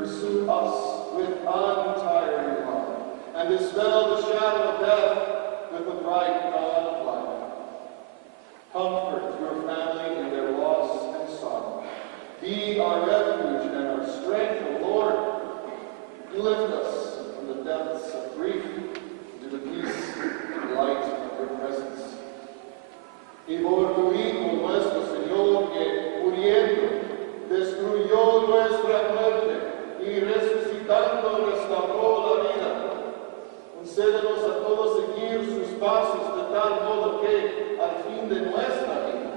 pursue us with untiring love, and dispel the shadow of death with the bright dawn of life. Comfort your family in their loss and sorrow. Be our refuge and our strength, O Lord. Lift us from the depths of grief to the peace and light of your presence. Y por tu Hijo nuestro Señor, que muriendo destruyó nuestra muerte y resucitando restauró la vida. Concédenos a todos seguir sus pasos de tal modo que al fin de nuestra vida.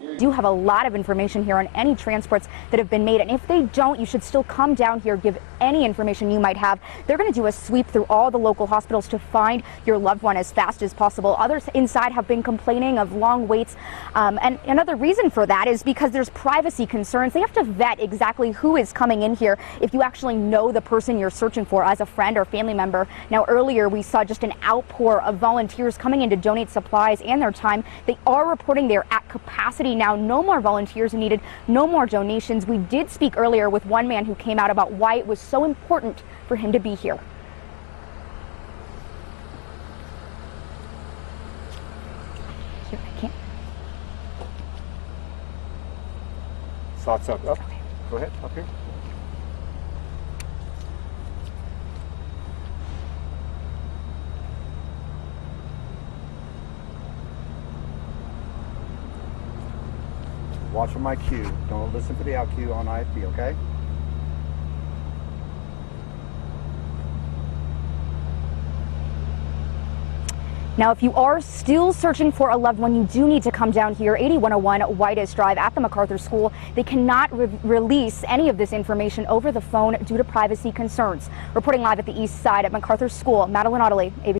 We do have a lot of information here on any transports that have been made, and if they don't, you should still come down here, give any information you might have. They're going to do a sweep through all the local hospitals to find your loved one as fast as possible. Others inside have been complaining of long waits, and another reason for that is because there's privacy concerns. They have to vet exactly who is coming in here if you actually know the person you're searching for as a friend or family member. Now, earlier we saw just an outpour of volunteers coming in to donate supplies and their time. They are reporting they're at capacity now. No more volunteers needed, no more donations. We did speak earlier with one man who came out about why it was so important for him to be here. Here, I can't. Thoughts up. Okay. Go ahead, up here. Watch for my cue. Don't listen for the out cue on IFP, okay? Now, if you are still searching for a loved one, you do need to come down here, 8101 Whitus Drive at the MacArthur School. They cannot release any of this information over the phone due to privacy concerns. Reporting live at the east side at MacArthur School, Madeline Otterly, ABC.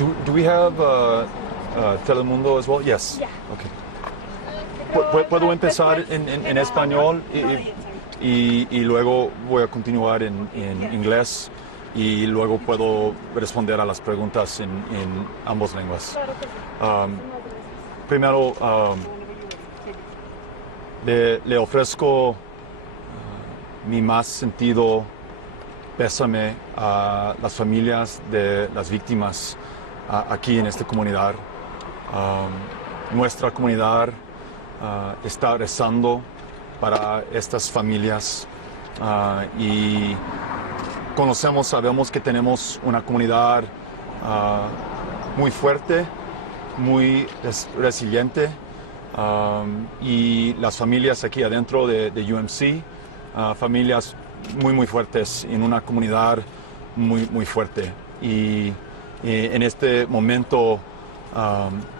Do we have Telemundo as well? Yes. Yeah. Okay. ¿Puedo empezar en español y luego voy a continuar en inglés y luego puedo responder a las preguntas en ambas lenguas? Primero, le ofrezco mi más sentido pésame a las familias de las víctimas aquí en esta comunidad. Nuestra comunidad está rezando para estas familias y sabemos que tenemos una comunidad muy fuerte, muy resiliente y las familias aquí adentro de UMC, familias muy fuertes en una comunidad muy fuerte y en este momento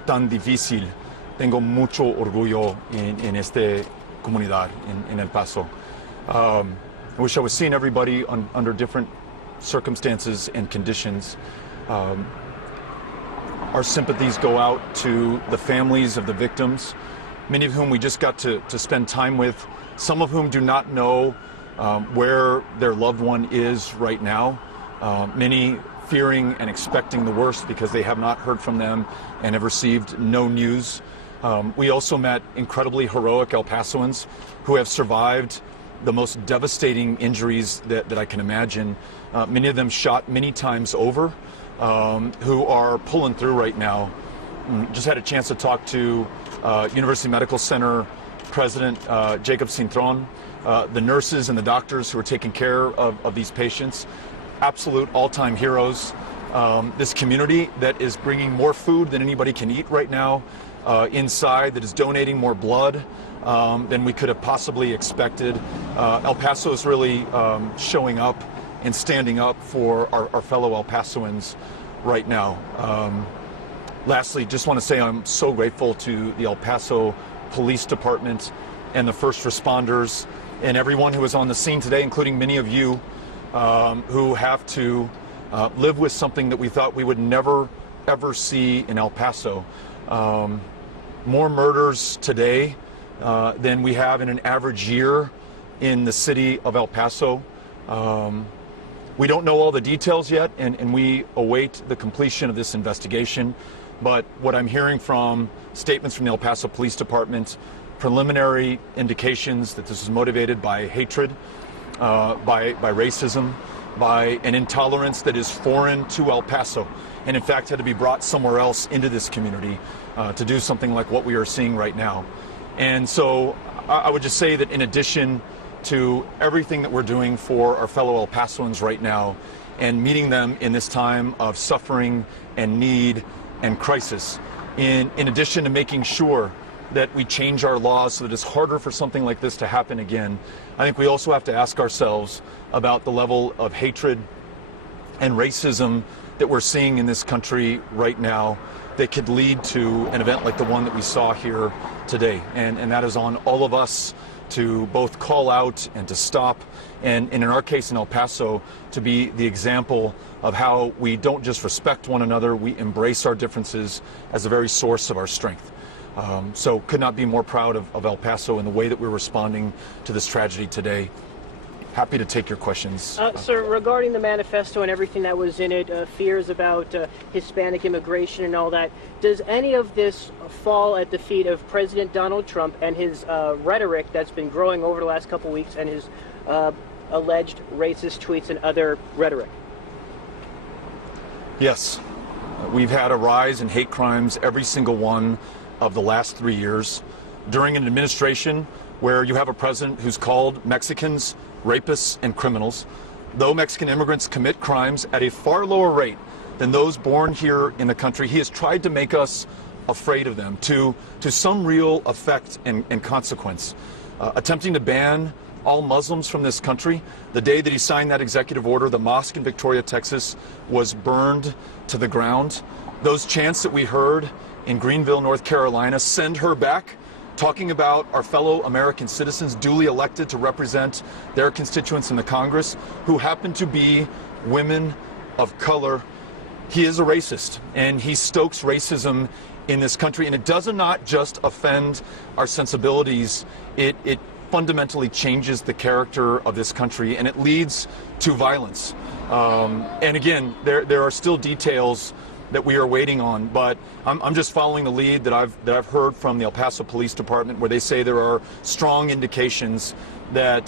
tan difícil tengo mucho orgullo en esta comunidad en El Paso. I wish I was seeing everybody under different circumstances and conditions. Our sympathies go out to the families of the victims, many of whom we just got to spend time with, some of whom do not know where their loved one is right now. Many fearing and expecting the worst because they have not heard from them and have received no news. We also met incredibly heroic El Pasoans who have survived the most devastating injuries that I can imagine. Many of them shot many times over, who are pulling through right now. Just had a chance to talk to University Medical Center President Jacob Cintron, the nurses and the doctors who are taking care of these patients. Absolute all-time heroes. This community that is bringing more food than anybody can eat right now inside, that is donating more blood than we could have possibly expected. El Paso is really showing up and standing up for our fellow El Pasoans right now. Lastly, just want to say I'm so grateful to the El Paso Police Department and the first responders and everyone who was on the scene today, including many of you who have to live with something that we thought we would never, ever see in El Paso. More murders today than we have in an average year in the city of El Paso. We don't know all the details yet, and we await the completion of this investigation. But what I'm hearing from statements from the El Paso Police Department, preliminary indications that this is motivated by hatred, by racism, by an intolerance that is foreign to El Paso, and in fact had to be brought somewhere else into this community to do something like what we are seeing right now. And so I would just say that in addition to everything that we're doing for our fellow El Pasoans right now and meeting them in this time of suffering and need and crisis, in addition to making sure that we change our laws so that it's harder for something like this to happen again, I think we also have to ask ourselves about the level of hatred and racism that we're seeing in this country right now that could lead to an event like the one that we saw here today. And that is on all of us to both call out and to stop, and in our case in El Paso, to be the example of how we don't just respect one another, we embrace our differences as the very source of our strength. So could not be more proud of El Paso and the way that we're responding to this tragedy today. Happy to take your questions. Sir, regarding the manifesto and everything that was in it, fears about Hispanic immigration and all that, does any of this fall at the feet of President Donald Trump and his rhetoric that's been growing over the last couple weeks and his alleged racist tweets and other rhetoric? Yes. We've had a rise in hate crimes every single one of the last 3 years during an administration where you have a president who's called Mexicans rapists and criminals. Though Mexican immigrants commit crimes at a far lower rate than those born here in the country, he has tried to make us afraid of them to some real effect and consequence. Attempting to ban all Muslims from this country. The day that he signed that executive order, the mosque in Victoria, Texas was burned to the ground. Those chants that we heard in Greenville, North Carolina, send her back, talking about our fellow American citizens duly elected to represent their constituents in the Congress who happen to be women of color he is a racist, and he stokes racism in this country, and it does not just offend our sensibilities, it fundamentally changes the character of this country, and it leads to violence. And again, there are still details that we are waiting on, but I'm just following the lead that I've heard from the El Paso Police Department, where they say there are strong indications that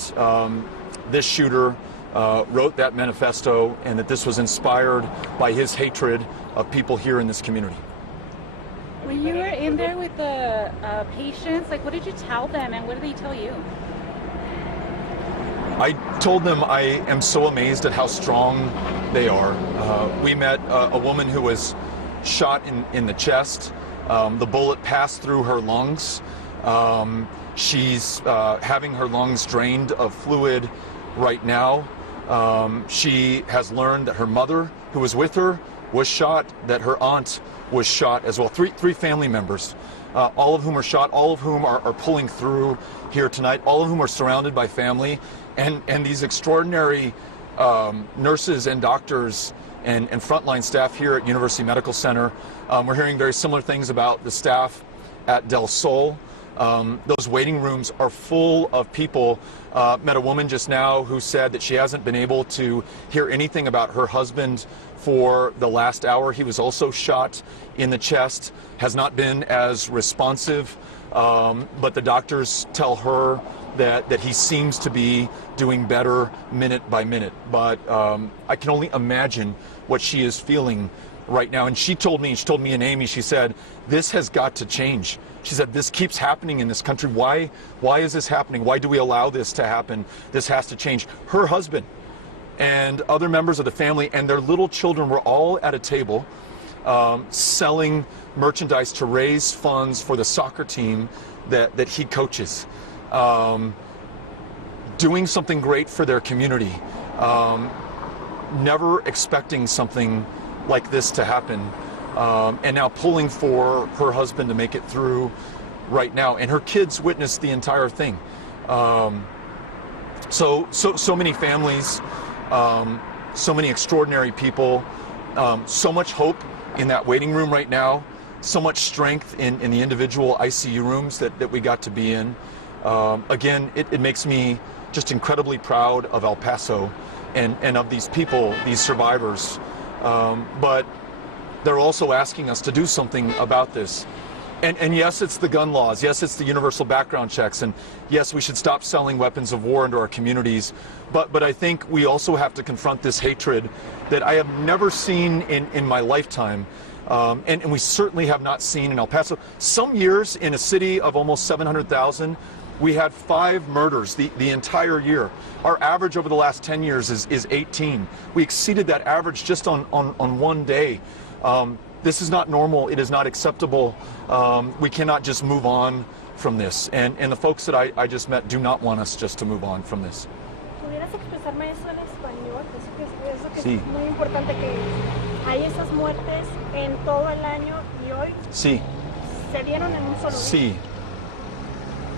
this shooter wrote that manifesto and that this was inspired by his hatred of people here in this community. When you were in there with the patients, like, what did you tell them and what did they tell you? I told them I am so amazed at how strong they are. We met a woman who was shot in the chest. The bullet passed through her lungs. She's having her lungs drained of fluid right now. She has learned that her mother, who was with her, was shot, that her aunt was shot as well. Three family members, all of whom are shot, all of whom are pulling through here tonight, all of whom are surrounded by family, and these extraordinary nurses and doctors and frontline staff here at University Medical Center. We're hearing very similar things about the staff at Del Sol. Those waiting rooms are full of people. Met a woman just now who said that she hasn't been able to hear anything about her husband for the last hour. He was also shot in the chest, has not been as responsive, but the doctors tell her that he seems to be doing better minute by minute. But I can only imagine what she is feeling right now. And she told me and Amy, she said, this has got to change. She said, this keeps happening in this country. Why is this happening? Why do we allow this to happen? This has to change. Her husband and other members of the family and their little children were all at a table selling merchandise to raise funds for the soccer team that he coaches. Doing something great for their community. Never expecting something like this to happen. And now pulling for her husband to make it through right now. And her kids witnessed the entire thing. So many families, so many extraordinary people, so much hope in that waiting room right now, so much strength in the individual ICU rooms that we got to be in. Again, it makes me just incredibly proud of El Paso and of these people, these survivors. But they're also asking us to do something about this. And yes, it's the gun laws. Yes, it's the universal background checks. And yes, we should stop selling weapons of war into our communities. But I think we also have to confront this hatred that I have never seen in my lifetime. And we certainly have not seen in El Paso. Some years in a city of almost 700,000, we had 5 murders the entire year. Our average over the last 10 years is 18. We exceeded that average just on one day. This is not normal. It is not acceptable. We cannot just move on from this. And the folks that I just met do not want us just to move on from this. ¿Pudieras expresarme eso en español? Eso que Sí. es muy importante, que hay esas muertes en todo el año y hoy Sí, se dieron en un solo día. sí.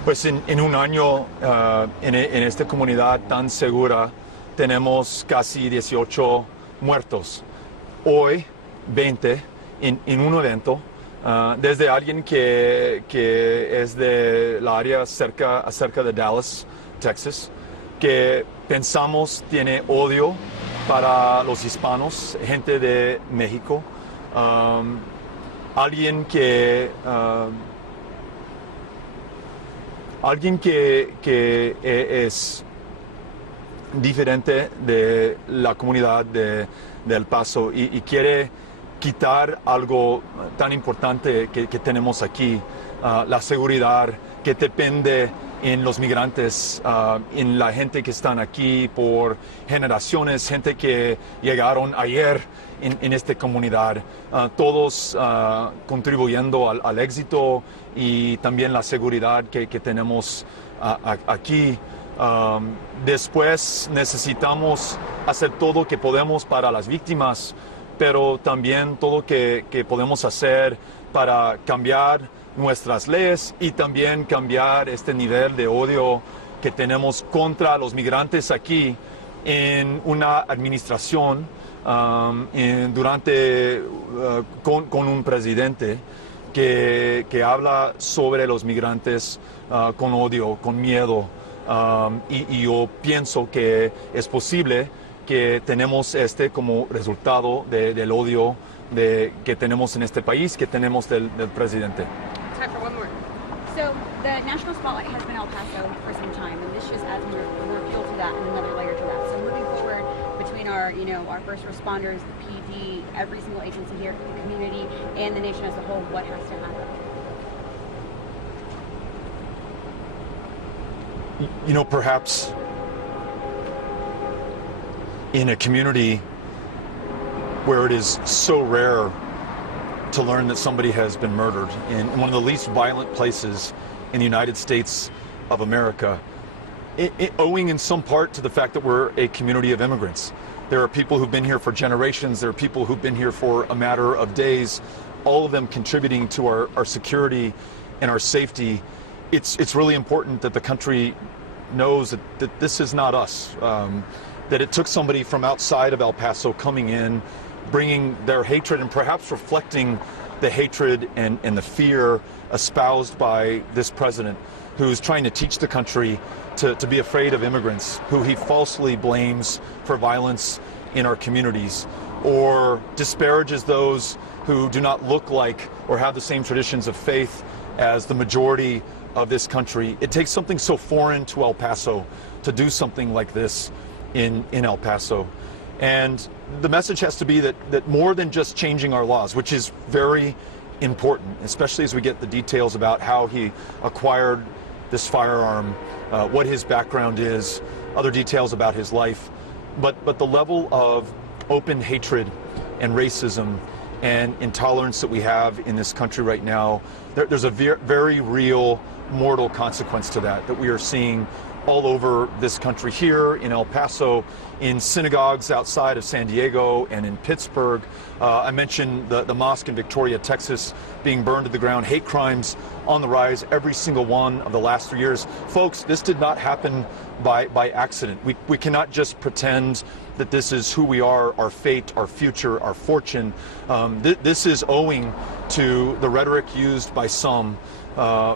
Pues en un año en esta comunidad tan segura tenemos casi 18 muertos. Hoy 20 en un evento, desde alguien que es de la área cerca de Dallas, Texas, que pensamos tiene odio para los hispanos, gente de México, alguien que es diferente de la comunidad de El Paso y quiere quitar algo tan importante que tenemos aquí, la seguridad que depende en los migrantes, en la gente que están aquí por generaciones, gente que llegaron ayer en esta comunidad, todos contribuyendo al éxito y también la seguridad que tenemos aquí. Después necesitamos hacer todo lo que podemos para las víctimas, pero también todo lo que podemos hacer para cambiar nuestras leyes y también cambiar este nivel de odio que tenemos contra los migrantes aquí en una administración con un presidente que habla sobre los migrantes con odio, con miedo. Y yo pienso que es posible que tenemos como resultado del odio que tenemos en este país, que tenemos del presidente. Time for one more. So the national spotlight has been El Paso for some time, and this just adds more fuel to that and another layer to that. So moving forward, between our first responders, the PD, every single agency here, the community, and the nation as a whole, what has to happen? Perhaps in a community where it is so rare to learn that somebody has been murdered in one of the least violent places in the United States of America, owing in some part to the fact that we're a community of immigrants. There are people who've been here for generations. There are people who've been here for a matter of days, all of them contributing to our security and our safety. It's really important that the country knows that this is not us, that it took somebody from outside of El Paso coming in, bringing their hatred and perhaps reflecting the hatred and the fear espoused by this president, who's trying to teach the country to be afraid of immigrants, who he falsely blames for violence in our communities, or disparages those who do not look like or have the same traditions of faith as the majority of this country. It takes something so foreign to El Paso to do something like this in El Paso. And the message has to be that more than just changing our laws, which is very important, especially as we get the details about how he acquired this firearm, what his background is, other details about his life, but the level of open hatred and racism and intolerance that we have in this country right now, there's a very real mortal consequence to that we are seeing all over this country, here in El Paso, in synagogues outside of San Diego and in Pittsburgh. I mentioned the mosque in Victoria, Texas, being burned to the ground. Hate crimes on the rise every single one of the last 3 years. Folks, this did not happen by accident. We cannot just pretend that this is who we are, our fate, our future, our fortune. This is owing to the rhetoric used by some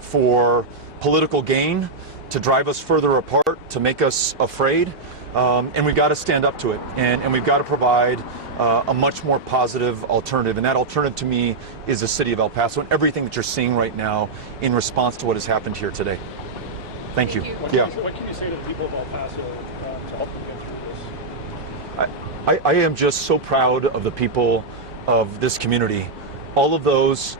for political gain, to drive us further apart, to make us afraid, and we've got to stand up to it, and we've got to provide a much more positive alternative, and that alternative to me is the city of El Paso and everything that you're seeing right now in response to what has happened here today. Thank you. Yeah. What can you say to the people of El Paso to help them get through this? I am just so proud of the people of this community, all of those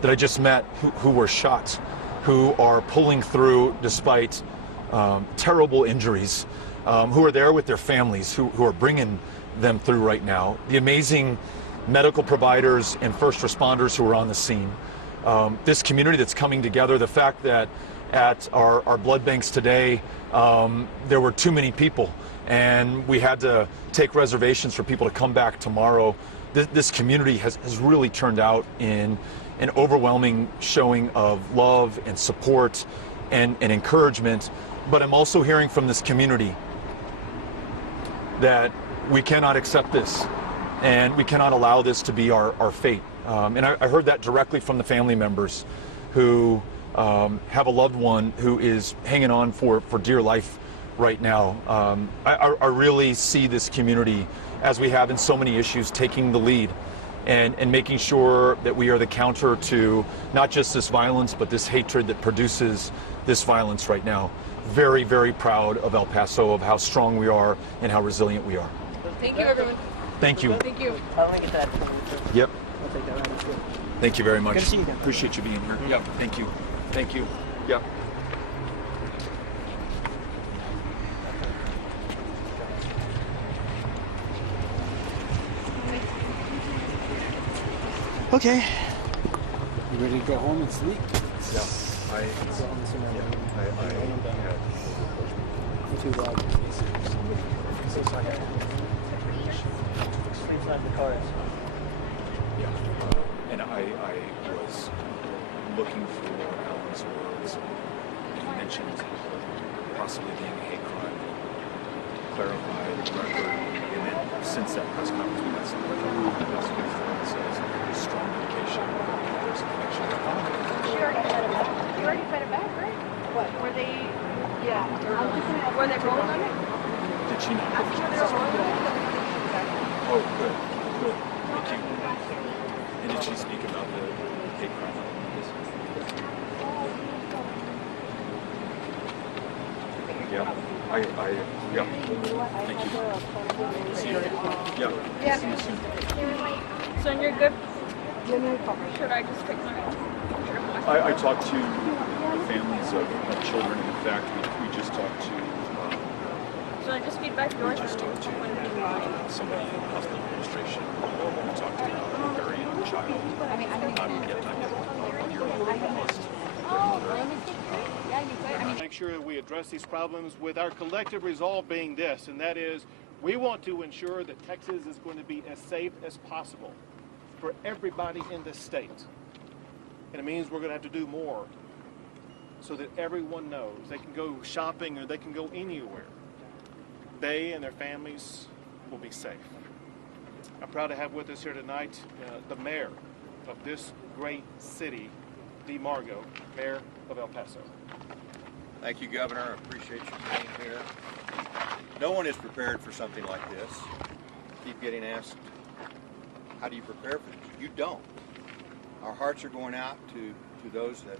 that I just met who were shot, who are pulling through despite terrible injuries, who are there with their families, who are bringing them through right now. The amazing medical providers and first responders who are on the scene. This community that's coming together, the fact that at our blood banks today, there were too many people and we had to take reservations for people to come back tomorrow. This community has really turned out in an overwhelming showing of love and support and encouragement. But I'm also hearing from this community that we cannot accept this and we cannot allow this to be our fate. And I heard that directly from the family members who have a loved one who is hanging on for dear life right now. I really see this community, as we have in so many issues, taking the lead and making sure that we are the counter to not just this violence, but this hatred that produces this violence right now. Very, very proud of El Paso, of how strong we are and how resilient we are. Thank you, everyone. Thank you. Thank you. I'll get that. Yep. I'll take that. That's good. Thank you very much. Good to see you again. Appreciate you being here. Yep. Thank you. Thank you. Yep. Okay. You ready to go home and sleep? Yeah. I Inside the cars. Yeah. And I was looking for Alan's words. He mentioned possibly being a hate crime, clarified the record, and then since that press conference, we had some of the investigators that says there's strong indication that there's a connection. She already fed it back. You already fed it back, right? What? Were they? Yeah. Were they rolling on it? Did she not? I'm sure they were rolling on it. Oh, good. Good. Thank you. And did she speak about the hate crime? Yeah. Yeah. Thank you. See you. Yeah. Yeah. See you soon. So you're good? Should I just take my I talked to the families of children. In fact, we just talked to. So I just feedback We just talked to somebody in the hospital administration. We talked to a very young child. Not yet. On your list. Make sure that we address these problems with our collective resolve being this, and that is we want to ensure that Texas is going to be as safe as possible for everybody in the state. And it means we're going to have to do more so that everyone knows they can go shopping or they can go anywhere. They and their families will be safe. I'm proud to have with us here tonight the mayor of this great city, DeMargo, mayor of El Paso. Thank you, Governor. I appreciate you being here. No one is prepared for something like this. Keep getting asked, how do you prepare for this? You don't. Our hearts are going out to those that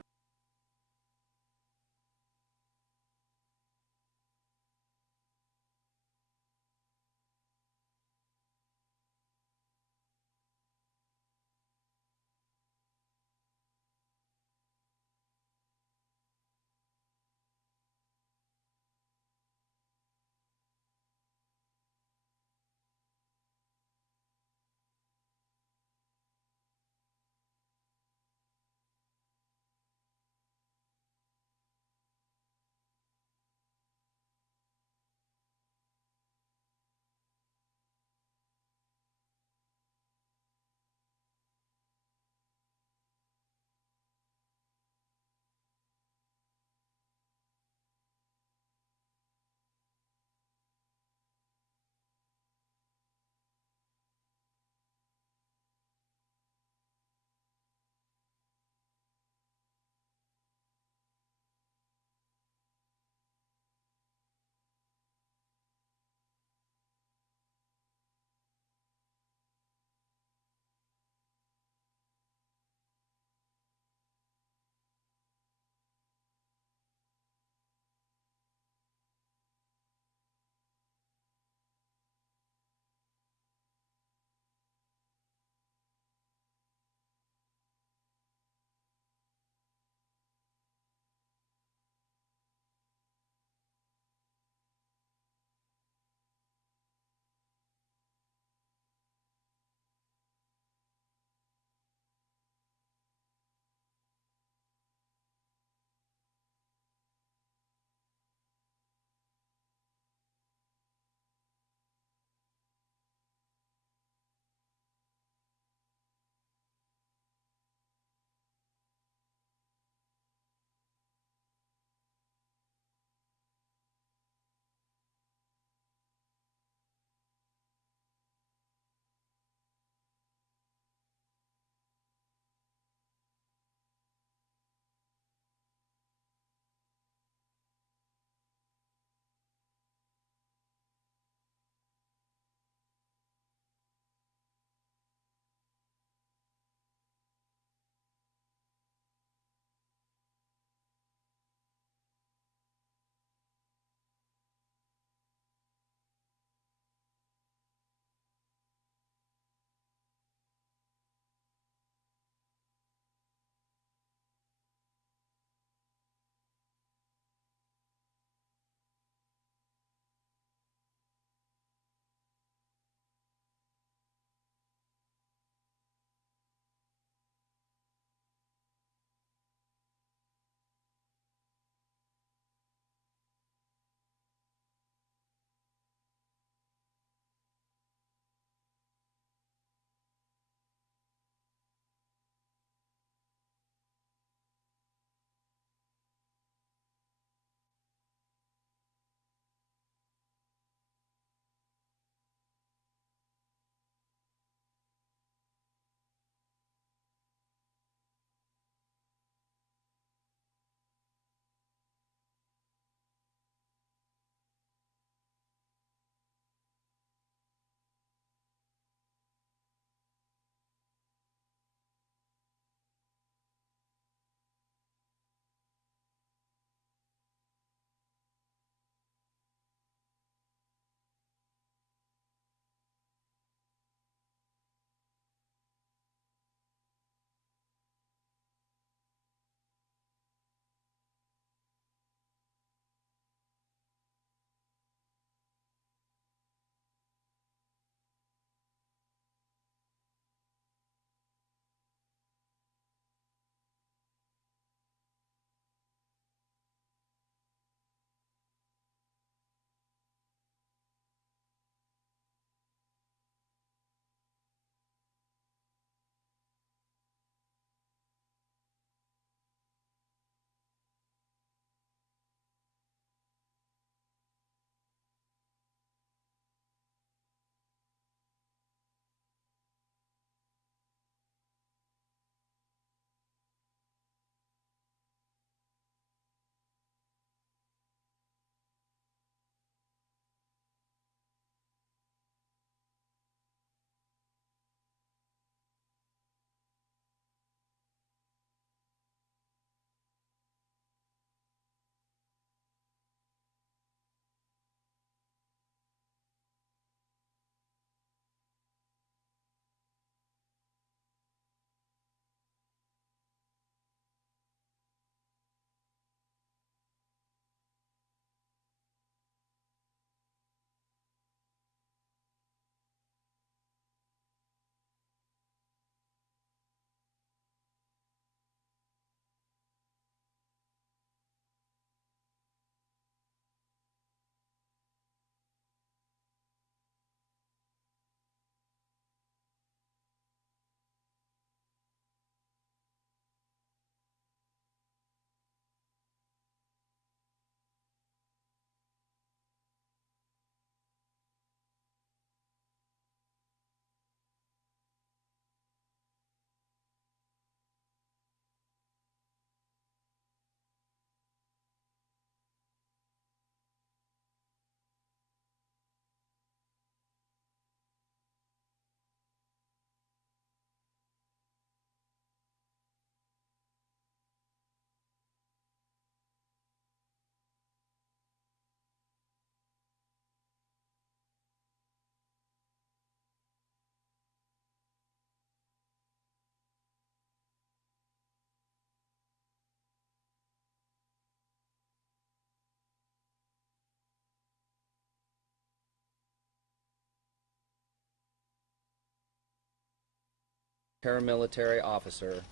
paramilitary officer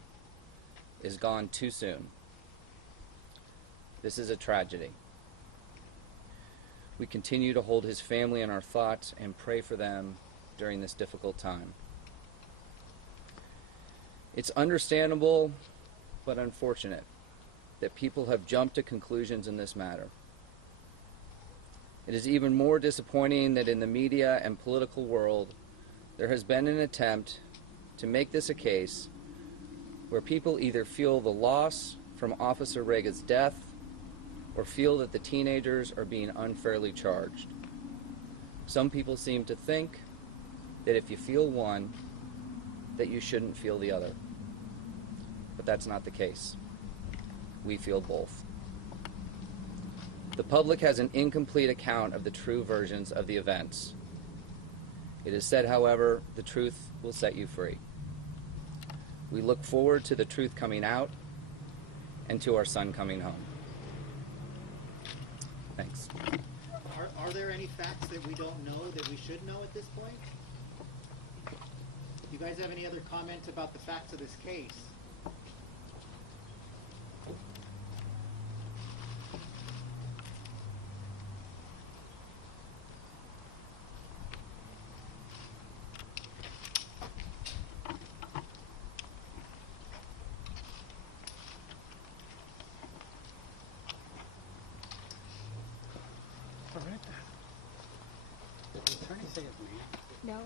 is gone too soon. This is a tragedy. We continue to hold his family in our thoughts and pray for them during this difficult time. It's understandable but unfortunate that people have jumped to conclusions in this matter. It is even more disappointing that in the media and political world, there has been an attempt to make this a case where people either feel the loss from Officer Rega's death or feel that the teenagers are being unfairly charged. Some people seem to think that if you feel one, that you shouldn't feel the other. But that's not the case. We feel both. The public has an incomplete account of the true versions of the events. It is said, however, the truth will set you free. We look forward to the truth coming out and to our son coming home. Thanks. Are there any facts that we don't know that we should know at this point? Do you guys have any other comments about the facts of this case? All right. Did the attorney say his name? No.